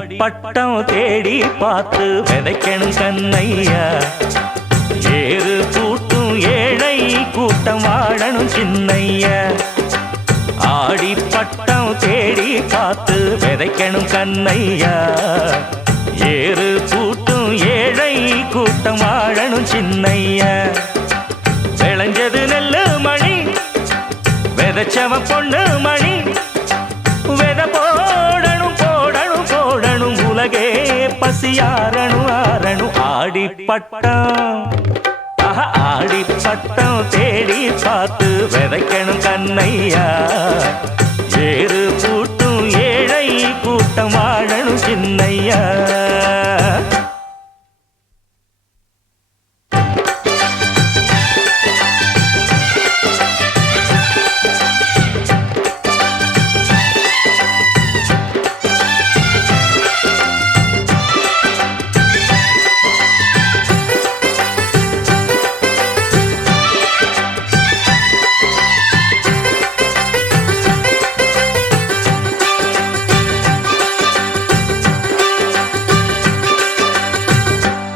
பட்டம் தேடி பார்த்து விதைக்கணும் கண்ணையா. ஏறு கூட்டும் ஏழை கூட்டம் வாழணும் சின்னையா. ஆடி பட்டம் தேடி பார்த்து விதைக்கணும் கண்ணையா. ஏறு கூட்டும் ஏழை கூட்டம் வாழணும் சின்னையா. விளைஞ்சது நெல்லு மணி விதைச்சவ பொண்ணு மணி. வித போடணும் போடணும் போடணும் உலகே பசியாரணும் ஆரணும். ஆடி பட்டம் ஆடி பட்டம் தேடி பார்த்து விதைக்கணும் கண்ணையா. ஏறு கூட்டும் ஏழை கூட்டம் வாழணும் சின்னையா.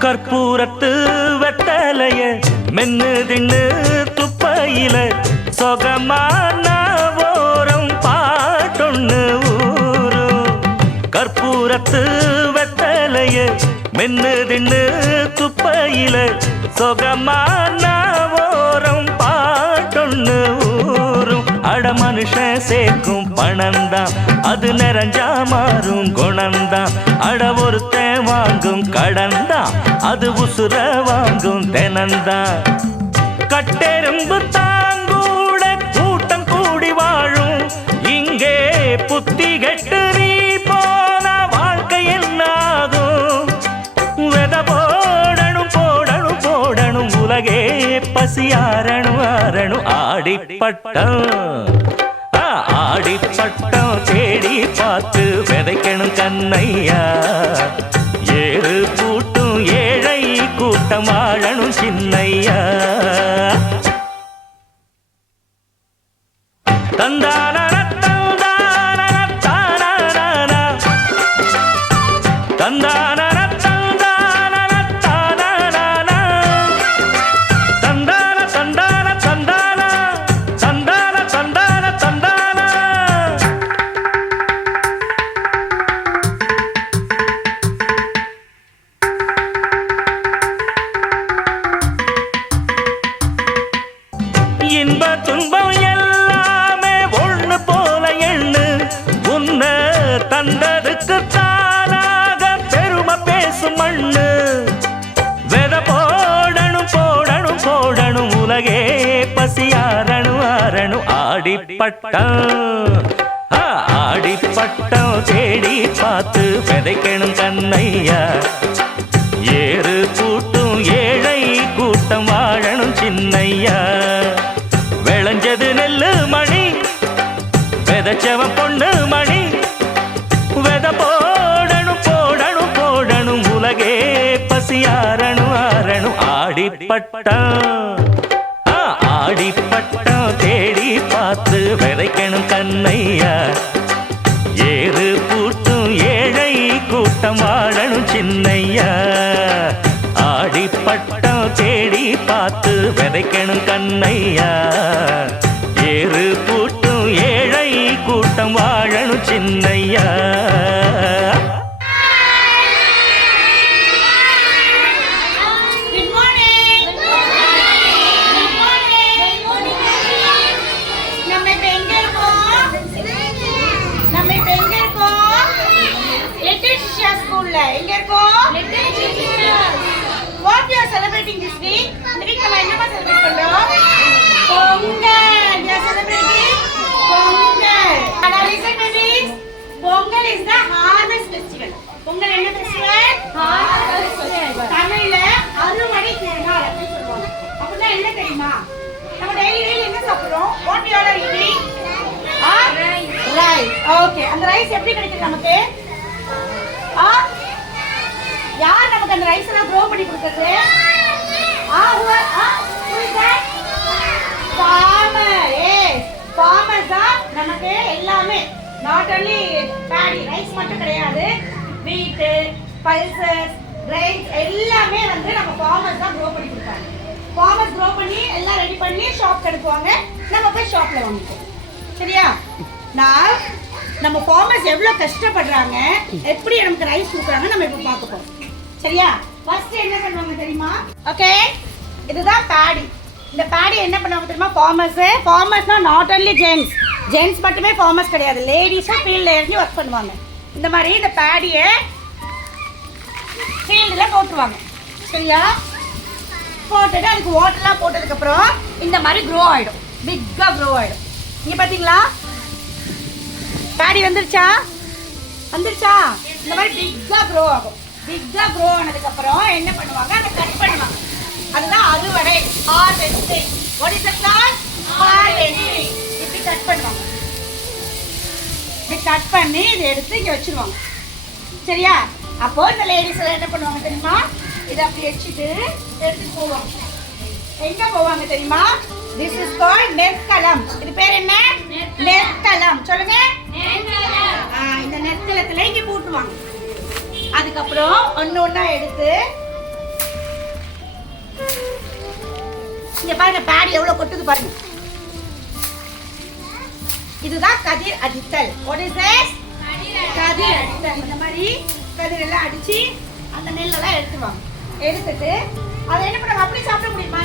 கற்பூரத்து வெத்தலைய மென்னு தின்னு துப்பையில சொகமான ஓரம் பாட்டொன்னு ஊரும். கற்பூரத்து வெத்தலைய மென்னு தின்னு துப்பையில சொகமான ஓரம் பாட்டொன்னு ஊரும். அட மனுஷன் சேர்க்கும் பணந்தான் அது நிறைஞ்சா மாறும் குணந்தான். அட ஒருத்தன் வாங்கும் கடந்தான் அது உசுர வாங்கும் தினந்தான். கட்டெரும்பு தாங்கூட கூட்டம் கூடி வாழும் இங்கே. புத்தி கெட்டு நீ போன வாழ்க்கை என்னாகும். வெத போடணும் போடணும் போடணும் உலகே பசியாரணும் ஆரணும். ஆடி பட்டம் ஆடி பட்டம் தேடி பார்த்து விதைக்கணும் கண்ணையா. ஏறு கூட்டும் ஏழை கூட்டம் வாழணும் சின்னையா. தந்தான தந்தான இன்ப துன்பம் எல்லாமே ஒண்ணு போல எண்ணு. உன்னை தந்ததுக்கு தானாக பெருமை பேசும் மண்ணு. வெத போடணும் போடணும் போடணும் உலகே பசியாரணும் ஆரணும். ஆடி பட்டம் ஆடி பட்டம் தேடி பார்த்து விதைக்கணும் கண்ணையா. ஏறு கூட்டும் ஏழை கூட்டம் வாழணும் சின்னையா. விளைஞ்சது நெல்லு மணி விதைச்சவ பொண்ணு மணி. வித போடணும் போடணும் போடணும் உலகே பசியாரணும் ஆரணும். ஆடி பட்டம் ஆடி பட்டம் தேடி பார்த்து விதைக்கணும் கண்ணையா. ஏறு கூட்டும் ஏழை கூட்டம் வாழணும் சின்னையா. ஆடி பட்டம் தேடி பார்த்து விதைக்கணும் கண்ணையா. ஏறு கூட்டும் ஏழை கூட்டம் வாழணும் Chinnaiya. What we are celebrating this week? இந்த week நம்ம என்னமா celebrate பண்றோம்? Pongal. We are celebrating Pongal. Now listen babies. Pongal is the harvest festival. Pongal என்ன festival? Harvest festival. தமிழ்ல அறுவடை திருநாள் அப்படி சொல்லுவாங்க. அப்படினா என்ன தெரியுமா? நம்ம டெய்லி என்ன சாப்பிடுறோம்? What we are eating? Rice. Okay. அந்த ரைஸ் எப்படி கிடைக்குது நமக்கு? யார் நமக்கு அந்த ரைஸ் எல்லாம் க்ரோ பண்ணி கொடுத்தது? who is that? farmer. yes, farmers தான் நமக்கு எல்லாமே. not only paddy rice மட்டும் கிடையாது, வீட்டு பல்சஸ் கிரைன்ஸ் எல்லாமே வந்து நம்ம ஃபார்மர்ஸ் தான் க்ரோ பண்ணி கொடுப்பாங்க. ஃபார்மர்ஸ் க்ரோ பண்ணி எல்லாம் ரெடி பண்ணி ஷாப்க்கு எடுக்குவாங்க. நம்ம போய் ஷாப்ல வாங்கிப்போம். சரியா? நான் நம்ம ஃபார்மர்ஸ் எவ்வளவு கஷ்டப்படுறாங்க, எப்படி நமக்கு ரைஸ் கொடுக்குறாங்க நம்ம இப்போ பார்க்க போறோம். சரியா? ஃபர்ஸ்ட் என்ன பண்ணுவாங்க தெரியுமா? ஓகே, இதுதான் பேடி. இந்த பேடி என்ன பண்ணுவாங்க தெரியுமா? ஃபார்மர்ஸ்னா நாட் ஒன்லி ஜென்ட்ஸ் மட்டுமே ஃபார்மர்ஸ் கிடையாது, லேடிஸும் ஃபீல்டில் இறங்கி ஒர்க் பண்ணுவாங்க. இந்த மாதிரி இந்த பேடியை ஃபீல்டில் போட்டுருவாங்க. சரியா? போட்டுட்டு அதுக்கு வாட்டர்லாம் போட்டதுக்கப்புறம் இந்த மாதிரி க்ரோ ஆகிடும், பிக்காக க்ரோ ஆகிடும். இங்கே பார்த்தீங்களா பேடி வந்துருச்சா? இந்த மாதிரி பிக்காக க்ரோ ஆகும். பிக்காக க்ரோ ஆனதுக்கப்புறம் என்ன பண்ணுவாங்க? அதை கட் பண்ணுவாங்க. அதுதான் அறுவடை, harvesting. What is that called? Harvesting. இப்படி கட் பண்ணுவாங்க. இப்படி கட் பண்ணி இதை எடுத்து இங்கே வச்சிருவாங்க. சரியா? அப்போ இந்த லேடிஸ் எல்லாம் என்ன பண்ணுவாங்க தெரியுமா? இதை அப்படி வச்சுட்டு எடுத்து போவாங்க. எங்க போவாங்க தெரியுமா? திஸ் இஸ் கால்ட் நெற்களம். இது பேர் என்ன? நெற்களம். சொல்லுங்க. இந்த நெற்களத்துல இங்க போட்டுவாங்க. அதுக்கப்புறம் ஒண்ணா எடுத்து இங்க பாருங்க, பேடி எவ்வளவு கொட்டுது பாருங்க. இதுதான் கதிர் அடித்தல். What is this? கதிர் அடித்தல். இந்த மாதிரி கதிர் எல்லாம் அடிச்சு அந்த நெல்லெல்லாம் எடுத்துவாங்க. எடுத்துட்டு அதை என்ன பண்ணுவாங்க? அப்படியே சாப்பிட முடியுமா?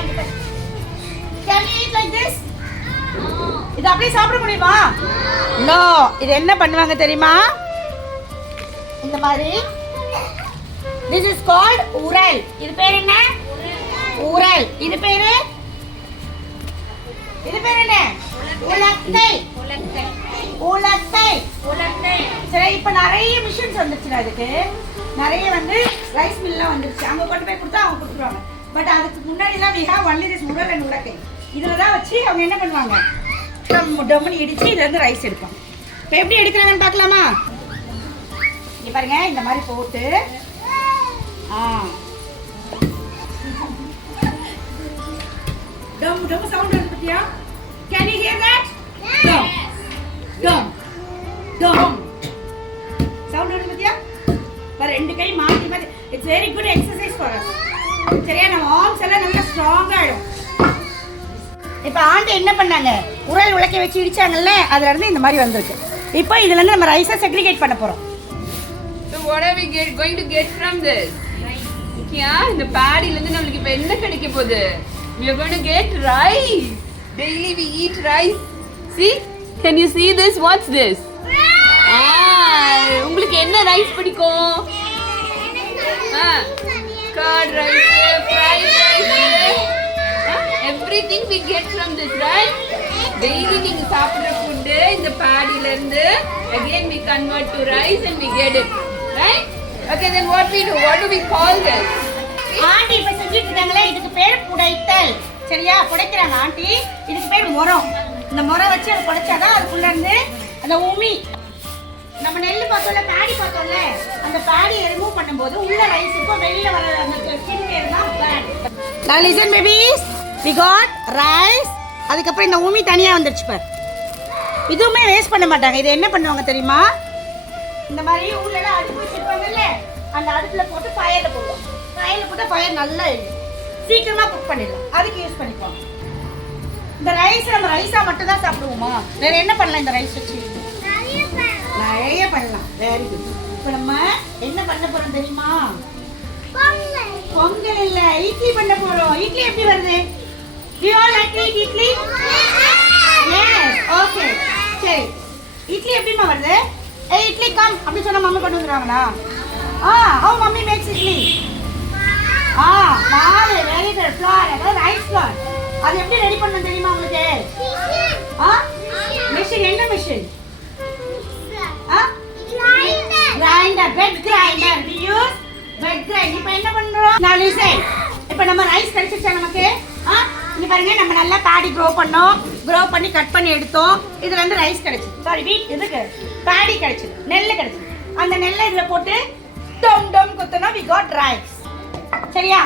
Can we eat like this? இது அப்படியே சாப்பிட முடியுமா? No. இது என்ன பண்ணுவாங்க தெரியுமா? இந்த மாதிரி this is called உரல். இது பேர் என்ன? உரல். இது பேர் என்ன? உலக்கை. சரி, இப்ப நிறைய மிஷின்ஸ் வந்துருச்சு. அதுக்கு நிறைய வந்து ரைஸ் மில்லாம் வந்துருச்சு. அவங்க கொண்டு போய் கொடுத்தா அவங்க கொடுத்துருவாங்க. பட் அதுக்கு முன்னாடி எல்லாம் we have only this உரல் and உலக்கை. இதுல தான் வச்சு அவங்க என்ன பண்ணுவாங்க? டம்முன்னு இடிச்சு இதுல இருந்து ரைஸ் எடுப்பாங்க. இப்போ எப்படி எடுக்கிறாங்கன்னு பார்க்கலாமா? இங்க பாருங்க, இந்த மாதிரி போட்டு டம் டம் சவுண்ட் வருது பத்தியா? Can you hear that? Dum dum dum sound வருது பத்தியா? பாரு, ரெண்டு கை மாத்தி மாத்தி. It's very good exercise for us. சரியா? நம்ம ஆர்ம்ஸ் எல்லாம் நல்லா ஸ்ட்ராங்கா ஆயிடும். இப்போ ஆண்டி என்ன பண்ணாங்க? உரல் உலக்கை வச்சு இடிச்சாங்கல்ல, அதுல இருந்து இந்த மாதிரி வந்திருக்கு. இப்போ இதுல இருந்து நம்ம ரைஸை செக்ரிகேட் பண்ண போறோம். So what are we going to get from this? Yeah, இந்த பேடில இருந்து நமக்கு இப்போ என்ன கிடைக்க போகுது? We are going to get rice. Daily we eat rice. See? Can you see this? What's this? உங்களுக்கு என்ன ரைஸ் பிடிக்கும்? Curd rice, fried rice. Everything we get from this, right? Daily நீங்க சாப்பிடுற ஃபுட் இந்த பேடில இருந்து again we convert to rice and we get it, right? Okay, then what we do? What do we call this? Aunty இப்ப செஞ்சிட்டு இருக்காங்களே, இதுக்கு பேர் புடைத்தல். சரியா? புடைக்கிறாங்க ஆண்டி. இதுக்கு பேர் முறம். இந்த முறம் வச்சு அதை புடைச்சாதான் அதுக்குள்ள இருந்து அந்த உமி, நம்ம நெல் பார்த்தோம்ல, பேடி பார்த்தோம்ல, அந்த பேடியை ரிமூவ் பண்ணும்போது உள்ள ரைஸ் இப்போ வெளியில வர அந்த ஸ்கின் பேர் தான் Bedi. Now listen babies, we got rice. அதுக்கப்புறம் இந்த உமி தனியா வந்துருச்சு பாரு. இதுவுமே வேஸ்ட் பண்ண மாட்டாங்க. இது என்ன பண்ணுவாங்க தெரியுமா? இந்த மாதிரி ஊர்ல அடுப்பு வச்சிருப்பாங்கல்ல, அந்த அடுப்புல போட்டு ஃபயர்ல போடுவாங்க. ஃபயர்ல போட்டா ஃபயர் நல்லா எரியும், சீக்கிரமா குக் பண்ணிடலாம். அதுக்கு யூஸ் பண்ணிக்குவாங்க. இந்த ரைஸ் நம்ம ரைஸா மட்டும் தான் சாப்பிடுவோமா? வேற என்ன பண்ணலாம் இந்த ரைஸ் வச்சு? நிறைய பண்ணலாம். Very good. இப்போ நம்ம என்ன பண்ண போறோம் தெரியுமா? பொங்கல் இல்ல, இட்லி பண்ண போறோம். இட்லி எப்படி வருது? Do you all like to eat idli? Yes. Okay. சரி, இட்லி எப்படிமா வருது? ஏய் இட்லி கம் அப்படி சொன்னா மம்மி கொண்டு வந்துருவாங்களா? how mummy makes idli? மாவு very good. flour, அதாவது ரைஸ் flour. அது எப்படி ரெடி பண்ணணும் தெரியுமா உங்களுக்கு? மெஷின். என்ன machine? Grinder, bed grinder. we use bed grinder. இப்போ என்ன பண்றோம்? நான் listen. இப்போ நம்ம ரைஸ் கிடைச்சிருச்சா நமக்கு? இங்க பாருங்க, நம்ம நல்லா பேடி க்ரோ பண்ணி கட் பண்ணி எடுத்தோம். இதுல இருந்து ரைஸ் கிடைச்சது. சாரி, வீட் இதுக்கு பேடி கிடைச்சது, நெல் கிடைச்சது. அந்த நெல்லை இதுல போட்டு டம் டம் குத்துனா we got rice. சரியா?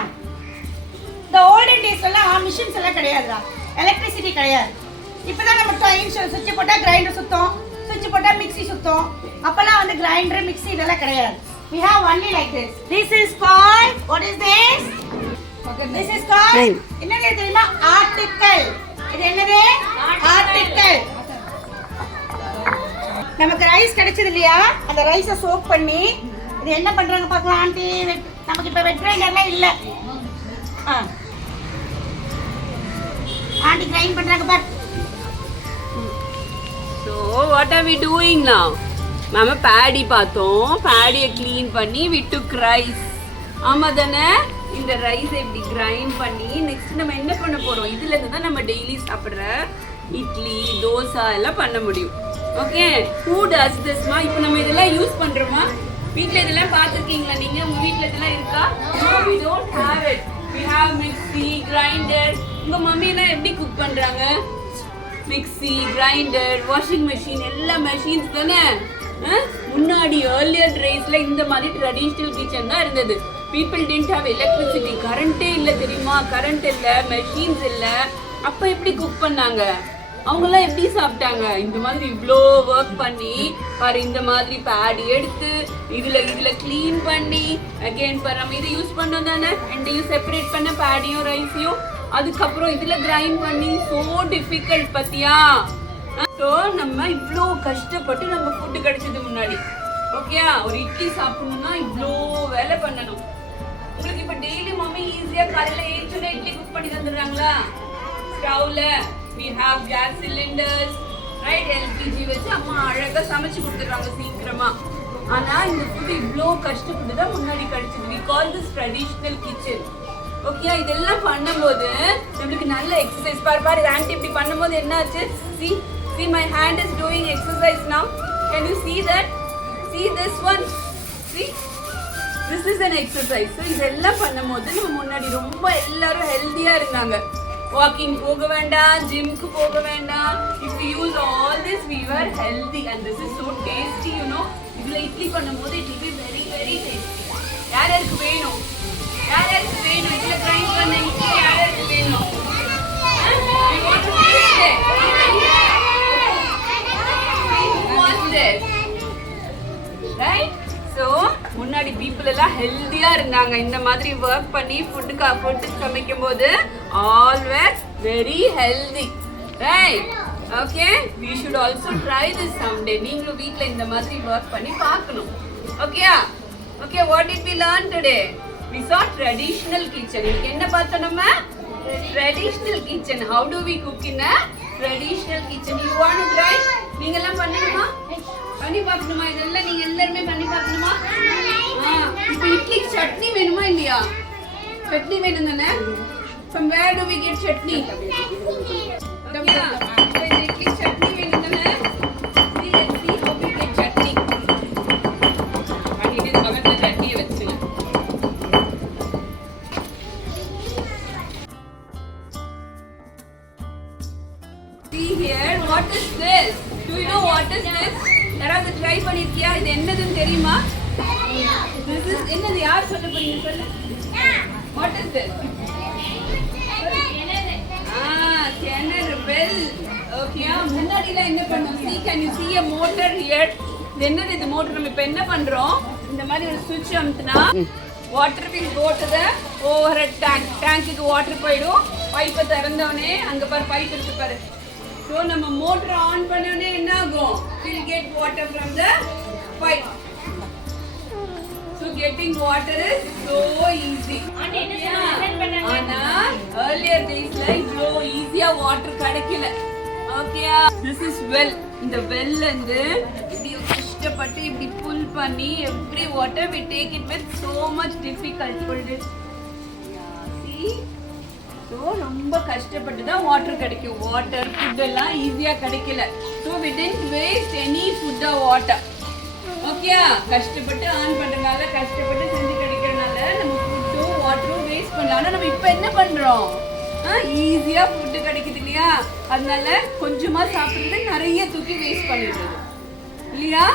இந்த ஓல்டன் டேஸ்ல எல்லாம் மிஷின்ஸ் எல்லாம் கிடையாதுடா, எலக்ட்ரிசிட்டி கிடையாது. இப்பதான் நம்ம டைம் சுவிட்ச் போட்டா கிரைண்டர் சுத்தம், சுவிட்ச் போட்டா மிக்ஸி சுத்தம். அப்பெல்லாம் வந்து கிரைண்டர் மிக்ஸி இதெல்லாம் கிடையாது. we have only like this. This is called, what is this? This is called, என்னது தெரியுமா? Article. இது என்னது? Article. நமக்கு ரைஸ் கிடைச்சது இல்லையா, அந்த ரைஸை சோக் பண்ணி இது என்ன பண்றாங்க பார்க்கலாம். ஆண்டி நமக்கு இப்ப வெட் கிரைண்டர்லாம் இல்ல, ஆண்டி கிரைண்ட் பண்றாங்க பார். So what are we doing now? மாமா பேடி பார்த்தோம், பேடியை க்ளீன் பண்ணி we took rice. ஆமா தானே? இந்த ரைஸை இப்படி கிரைண்ட் பண்ணி நெக்ஸ்ட் நம்ம என்ன பண்ண போறோம், இதுல இருந்து தான் நம்ம டெய்லி சாப்பிடுற இட்லி தோசை எல்லாம் பண்ண முடியும். ஓகே, who does this மா? இப்போ நம்ம இதெல்லாம் யூஸ் பண்றோமா? வீட்ல இதெல்லாம் பார்த்துருக்கீங்களா நீங்க? உங்க வீட்ல இதெல்லாம் இருக்கா? No, we don't have it. We have mixie, grinder. உங்க மம்மி எல்லாம் எப்படி குக் பண்றாங்க? மிக்ஸி, கிரைண்டர், வாஷிங் மெஷின், எல்லா மெஷின்ஸ் தானே. முன்னாடி ஏர்லியர் டேஸ்ல இந்த மாதிரி ட்ரெடிஷ்னல் கிச்சன் தான் இருந்தது. பீப்புள் டிடன்ட் ஹேவ் எலக்ட்ரிசிட்டி, கரண்டே இல்லை தெரியுமா? கரண்ட் இல்லை, மெஷின்ஸ் இல்லை. அப்போ எப்படி குக் பண்ணாங்க? அவங்கெல்லாம் எப்படி சாப்பிட்டாங்க? இந்த மாதிரி இவ்வளோ ஒர்க் பண்ணி பாரு, இந்த மாதிரி பேடி எடுத்து இதுல க்ளீன் பண்ணி அகெயின் பாரு நம்ம இதை யூஸ் பண்ணோம் தானே, ரெண்டையும் செப்பரேட் பண்ண பேடியும் ரைஸையும். அதுக்கப்புறம் இதுல கிரைண்ட் பண்ணி சோ டிஃபிகல்ட் பத்தியா. ஸோ நம்ம இவ்வளோ கஷ்டப்பட்டு நம்ம ஃபுட்டு கிடைச்சது முன்னாடி. ஓகே, ஒரு இட்லி சாப்பிடணும்னா இவ்வளோ வேலை பண்ணணும். உங்களுக்கு இப்போ டெய்லி மம்மி ஈஸியாக காலையில் ஏற்றுனா இட்லி குக் பண்ணி தந்துடுறாங்களா? ஸ்டவ்ல we have gas cylinders, right? LPG வச்சு அம்மா அழகாக சமைச்சு கொடுத்துடுறாங்க சீக்கிரமா. ஆனா இந்த ஃபுட் இவ்வளோ கஷ்டப்பட்டு தான் முன்னாடி கிடைச்சது. we call this traditional kitchen. Okay, இதெல்லாம் பண்ணும்போது நம்மளுக்கு நல்ல எக்ஸசைஸ். பாரு ஆண்டி இப்படி பண்ணும்போது என்ன ஆச்சு? see my hand is doing exercise now. Can you see that? See this one? See, this is an exercise. So இதெல்லாம் பண்ணும்போது நம்ம முன்னாடி ரொம்ப எல்லாரும் ஹெல்தியா இருந்தாங்க. வாக்கிங் போக வேண்டாம், ஜிம்க்கு போக வேண்டாம். if we use all this we were healthy and this is so tasty, you know. இதுல இட்லி பண்ணும்போது it will be very very tasty. யாருக்கு வேணும்? யாருக்கு வேணும்? இதுல கிரைண்ட் பண்ண இட்லி யாருக்கு வேணும்? we want to taste it. who wants this? Right? So முன்னாடி பீப்புள் எல்லாம் ஹெல்தியா இருந்தாங்க. இந்த மாதிரி ஒர்க் பண்ணி ஃபுட்டு சமைக்கும் போது always very healthy, right? Okay, we should also try this someday. நீங்களும் வீட்ல இந்த மாதிரி ஒர்க் பண்ணி பார்க்கணும். ஓகேயா? Okay, what did we learn today? We saw traditional kitchen. இன்னைக்கு என்ன பார்த்தோம் நம்ம? Traditional kitchen. How do we cook in a traditional kitchen? You want to try? நீங்க எல்லாம் பண்ணணுமா? பண்ணி பார்க்கணுமா? இதெல்லாம் நீங்க எல்லாருமே பண்ணி பார்க்கணுமா? இப்போ இட்லி சட்னி வேணுமா இல்லையா? சட்னி வேணும் தானே? From where do we get chutney? ஓகேயா? இப்போ இந்த இட்லி சட்னி வேணும் தானே? Let's see how we get chutney. பண்ணிட்டு பக்கத்துல சட்னியை வச்சுங்க. See here, what is this? Do you know what is this? யாராவது ட்ரை பண்ணிருக்கியா? இது என்னதுன்னு தெரியுமா? This is என்னது? யார் சொல்ல போறீங்க? சொல்லு. What is this? கிணறு bell. Okay, முன்னாடிலாம் என்ன பண்ணோம்? See, can you see a motor here? இது என்னது? இது மோட்டர். நம்ம இப்போ என்ன பண்றோம்? இந்த மாதிரி ஒரு சுவிட்ச் அமுத்துனா water will go to the overhead tank. டேங்க்குக்கு வாட்டர் போயிடும். பைப்பை திறந்தோடனே அங்க பாரு பைப் இருக்கு பாரு. So நம்ம மோட்டர் ஆன் பண்ணோடனே என்ன ஆகும்? We'll get water from the pipe. So getting water is so easy. ஆனா earlier daysல இவ்வளோ ஈஸியா வாட்டர் கிடைக்கல. ஓகேயா? This is well. இந்த well இருந்து இப்படி கஷ்டப்பட்டு இப்படி புல் பண்ணி every water we take it with so much difficulty. See? So ரொம்ப கஷ்டப்பட்டு தான் வாட்டர் கிடைக்கும். வாட்டர் ஃபுட் எல்லாம் ஈஸியா கிடைக்கல. So we didn't waste any food or water. ஓகேயா? கஷ்டப்பட்டு ஆன் பண்றனால, கஷ்டப்பட்டு செஞ்சு கிடைக்கிறனால நம்ம ஃபுட்டும் வாட்டரும் வேஸ்ட் பண்ணலாம். ஆனா நம்ம இப்போ என்ன பண்றோம்? ஈஸியா ஃபுட் கிடைக்குது இல்லையா? அதனால கொஞ்சமா சாப்பிடுறது நிறைய தூக்கி வேஸ்ட் பண்ணிடுறது இல்லையா?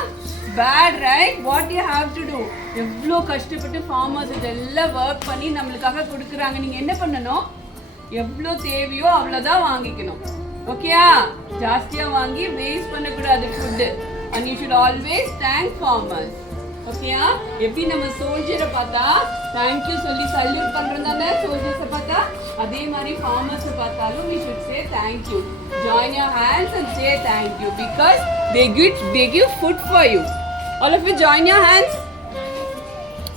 Bad, right? What you have to do? எவ்வளோ கஷ்டப்பட்டு ஃபார்மர்ஸ் இதெல்லாம் ஒர்க் பண்ணி நம்மளுக்காக கொடுக்குறாங்க. நீங்க என்ன பண்ணணும்? எவ்வளோ தேவையோ அவ்வளோதான் வாங்கிக்கணும். ஓகேயா? ஜாஸ்தியா வாங்கி வேஸ்ட் பண்ணக்கூடாது food. And you should always thank farmers. ஓகேயா? எப்படி நம்ம சோல்ஜரை பார்த்தா தேங்க்யூ சொல்லி சல்யூட் பண்றோம் தானே சோல்ஜர்ஸை பார்த்தா, அதே மாதிரி ஃபார்மர்ஸை பார்த்தாலும் we should say thank you. Join your hands and say thank you because they give food for you. All of you join your hands.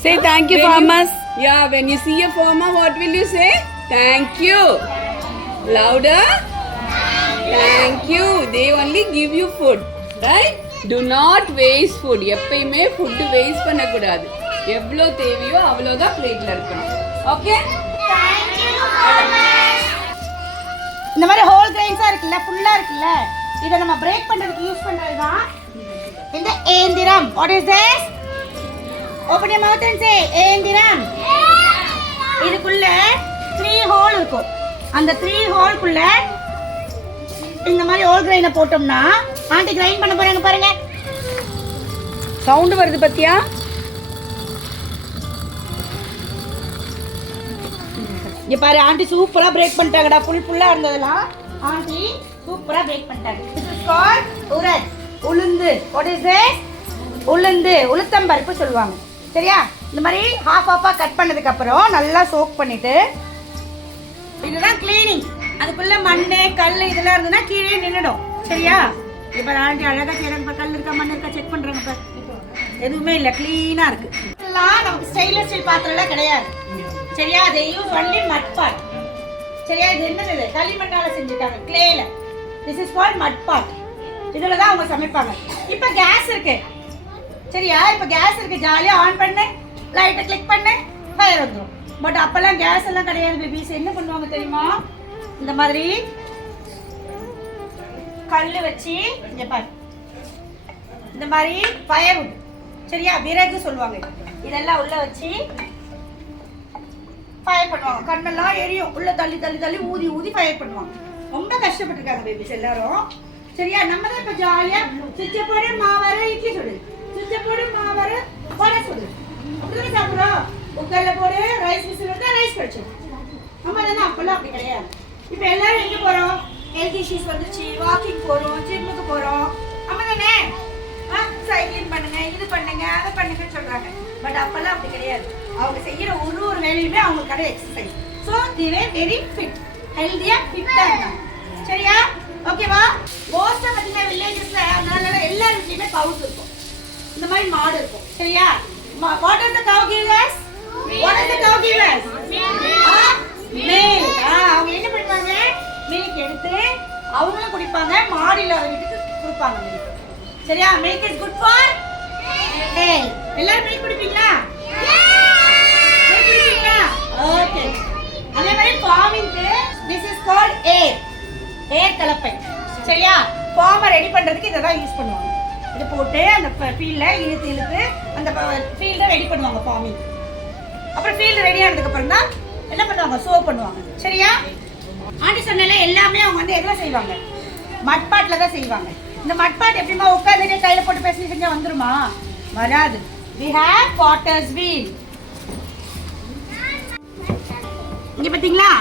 Say thank you, farmers. Yeah, when you see a farmer, what will you say? Thank you. Louder. Thank you. They only give you food, right? Do not waste food. எப்பயுமே food waste பண்ணக்கூடாது. எவ்வளோ தேவையோ அவ்வளோதான் பிளேட்ல இருக்கணும். Okay? Thank you, farmers. இந்த மாதிரி whole கிரெயின்ஸா இருக்குல்ல, ஃபுல்லா இருக்குல்ல, இதை நம்ம பிரேக் பண்றதுக்கு யூஸ் பண்றது தான் இந்த ஏந்திரம். What is this? Open your mouth and say ஏந்திரம். இதுக்குள்ள 3 ஹோல் இருக்கும். அந்த 3 ஹோல்க்குள்ள இந்த மாதிரி ஹோல் கிரைனை போட்டோம்னா ஆண்டி கிரைண்ட் பண்ண போறாங்க பாருங்க. சவுண்ட் வருது பத்தியா? இங்க பாரு ஆண்டி சூப்பரா பிரேக் பண்ணிட்டாங்கடா. ஃபுல்லா இருந்ததெல்லாம் ஆண்டி சூப்பரா பிரேக் பண்ணிட்டாங்க. This is called உரத், உளுந்து. What is this? உளுந்து, உளுத்தம்பருப்பு சொல்லுவாங்க. சரியா? இந்த மாதிரி ஹாஃபா கட் பண்ணதுக்கு அப்புறம் நல்லா சோக் பண்ணிட்டு இதுதான் கிளீனிங். அதுக்குள்ள மண்ணு கல் இதெல்லாம் இருந்ததுன்னா கீழே நின்னுடும். சரியா? இப்ப ஆண்டி அழகா செய்யறாங்க. கல் இருக்கா மண் இருக்கா செக் பண்றாங்க. இப்ப எதுவுமே இல்ல, கிளீனா இருக்கு. இதெல்லாம் நமக்கு ஸ்டெயின்லெஸ் ஸ்டீல் பாத்திரம் எல்லாம் கிடையாது. சரியா? they use only mud pot. சரியா? இது என்னது? களிமண்ணால செஞ்சிருக்காங்க, கிளேல. this is called mud pot. இதுல தான் அவங்க சமைப்பாங்க. இப்ப கேஸ் இருக்கு. சரியா? இப்ப கேஸ் இருக்கு, ஜாலியா ஆன் பண்ணு, லைட்டை கிளிக் பண்ணு, ஃபயர் வந்துடும். பட் அப்பெல்லாம் கேஸ் எல்லாம் கிடையாது பேபிஸ். என்ன பண்ணுவாங்க தெரியுமா? இந்த மாதிரி கல்லு வச்சு இங்க பாரு, இந்த மாதிரி ஃபயர், சரியா, விறகு சொல்லுவாங்க, இதெல்லாம் உள்ள வச்சு ஃபயர் பண்ணுவாங்க. கண்ணெல்லாம் எரியும், உள்ள தள்ளி தள்ளி தள்ளி ஊதி ஊதி ஃபயர் பண்ணுவாங்க. ரொம்ப கஷ்டப்பட்டிருக்காங்க பேபிஸ் எல்லாரும். சரியா? நம்ம தான் இப்ப ஜாலியா சுவிட்ச போடு மாவரை இட்லி சுடு, சுவிட்ச போடு மாவரை வடை சுடு, அப்படிதான் சாப்பிடுறோம். குக்கர்ல போடு ரைஸ் விசில் வந்தா ரைஸ் கிடைச்சிடும். நம்ம தானே, அப்பெல்லாம் அப்படி கிடையாது. இப்ப எல்லாரும் எங்க போறோம்? ஹெல்த் இஷ்யூஸ் வந்துச்சு, வாக்கிங் போறோம், ஜிம்முக்கு போறோம். நம்ம தானே சைக்கிளிங் பண்ணுங்க, இது பண்ணுங்க, அதை பண்ணுங்கன்னு சொல்றாங்க. பட் அப்பெல்லாம் அப்படி கிடையாது. அவங்க செய்யற ஒரு வேலையுமே அவங்களுக்கு கிடையாது exercise. So the way very fit, ஹெல்தியா ஃபிட்டா இருந்தாங்க. சரியா? ஓகேவா? மோஸ்டா பார்த்தீங்கன்னா வில்லேஜஸ்ல அதனால எல்லா வீட்லயுமே கவுஸ் இருக்கும், இந்த மாதிரி மாடு இருக்கும். சரியா? What are the cow givers? What are the cow givers? Milk. அவங்க என்ன பண்ணுவாங்க? மில்க் எடுத்து அவங்களும் குடிப்பாங்க, மாடியில் வீட்டுக்கு கொடுப்பாங்க மில்க். சரியா? Milk is good for health. எல்லாரும் மில்க் குடிப்பீங்களா? மில்க் குடிப்பீங்களா? ஓகே. அதே மாதிரி ஃபார்மிங்க்கு திஸ் இஸ் கால்ட் ஏர் கலப்பை. சரியா? ஃபார்மர் ரெடி பண்றதுக்கு இதை தான் யூஸ் பண்ணுவாங்க. இது போட்டு அந்த ஃபீல்ட இழுத்து அந்த ஃபீல்டை ரெடி பண்ணுவாங்க ஃபார்மிங். அப்புறம் ஃபீல்டு ரெடி ஆனதுக்கு அப்புறம் தான் என்ன பண்ணுவாங்க? சோ பண்ணுவாங்க. சரியா? ஆண்டி சொன்னாலே எல்லாமே அவங்க வந்து எதுல செய்வாங்க? மட்பாட்ல தான் செய்வாங்க. இந்த மட்பாட் எப்படிமா உட்காந்துட்டு கையில போட்டு பேசி செஞ்சா வந்துருமா? வராது. we have potter's wheel. இங்க பாத்தீங்களா?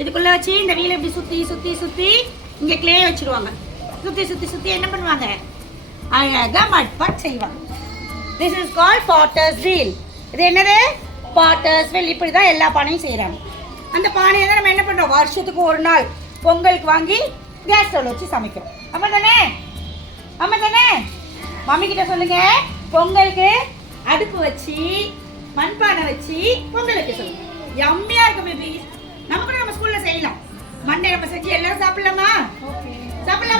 இதுக்குள்ள வச்சு இந்த வீலை இப்படி சுத்தி சுத்தி சுத்தி இங்க கிளே வச்சிருவாங்க. சுத்தி சுத்தி சுத்தி என்ன பண்ணுவாங்க? அழகா மட்பாட் செய்வாங்க. this is called potter's wheel. இது என்னது? potter's wheel. இப்படி தான் எல்லா பானையும் செய்யறாங்க. அந்த பானையை தான் நம்ம என்ன பண்றோம்? வருஷத்துக்கு ஒரு நாள் பொங்கலுக்கு வாங்கி கேஸ் ஸ்டவ்ல வச்சு சமைக்கிறோம். அம்மா தானே? அம்மா தானே? மம்மி கிட்ட சொல்லுங்க, பொங்கலுக்கு அடுப்பு வச்சு மண்பானை வச்சு பொங்கல் வைக்க சொல்லுங்க. யம்மியா இருக்கும் பேபி. நம்ம கூட நம்ம ஸ்கூல்ல செய்யலாம். மண்டே நம்ம செஞ்சு எல்லாரும் சாப்பிடலாமா? சாப்பிடலாம்.